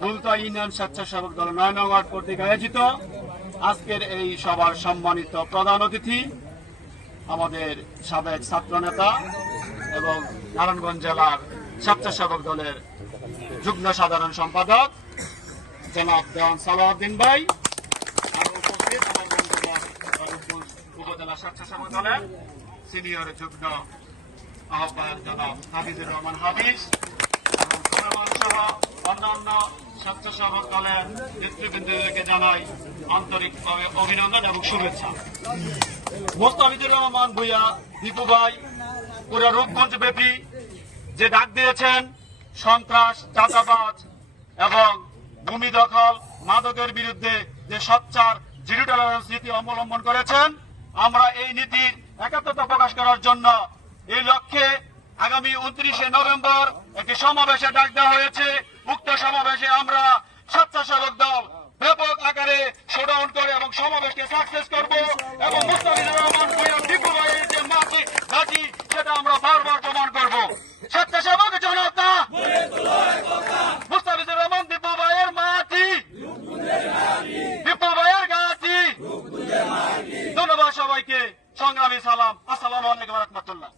বুলতা union স্বেচ্ছাসেবক দল ৯ নং ওয়ার্ড কর্তৃক আয়োজিত আজকের এই সভার সম্মানিত প্রধান অতিথি আমাদের সাবেক ছাত্র নেতা এবং নারায়ণগঞ্জ জেলার স্বেচ্ছাসেবক দলের যুগ্ম সাধারণ সম্পাদক জনাব দেওয়ান সালাউদ্দিন ভাই, আরো উপস্থিত উপজেলা স্বেচ্ছাসেবক দলের সিনিয়র যুগ্ম আহ্বায়ক জনাব হাফিজুর রহমান হাফিজ এবং সহ অন্যান্য স্বেচ্ছাসেবক দলের নেতৃবৃন্দকে জানাই আন্তরিকভাবে অভিনন্দন এবং শুভেচ্ছা। মোস্তাফিজুর রহমান ভূঁইয়া দীপু ভাই পুরো রূপগঞ্জ ব্যাপী যে ডাক দিয়েছেন সন্ত্রাস, চাঁদাবাজ এবং ভূমি দখল, মাদকের বিরুদ্ধে যে সোচ্চার জিরো টলারেন্স নীতি অবলম্বন করেছেন, আমরা এই নীতির একাত্মতা প্রকাশ করার জন্য এই লক্ষ্যে আগামী 29শে নভেম্বর একটি সমাবেশে ডাক দেওয়া হয়েছে। উক্ত সমাবেশে আমরা স্বেচ্ছাসেবক দল ব্যাপক আকারে শোডাউন করে এবং সমাবেশকে সাকসেস করব এবং মুস্তাফিজুর রহমান ভূঁইয়া দীপু ভাইয়ের যে ঘাঁটি সেটা আমরা বারবার প্রমাণ করব। স্বেচ্ছাসেবক জনতা, মুস্তাফিজুর রহমান দীপু ভাইয়ের মাটি, দীপু ভাইয়ের ঘাঁটি। ধন্যবাদ সবাইকে, সংগ্রামী সালাম। আসসালামু আলাইকুম ওয়া রাহমাতুল্লাহ।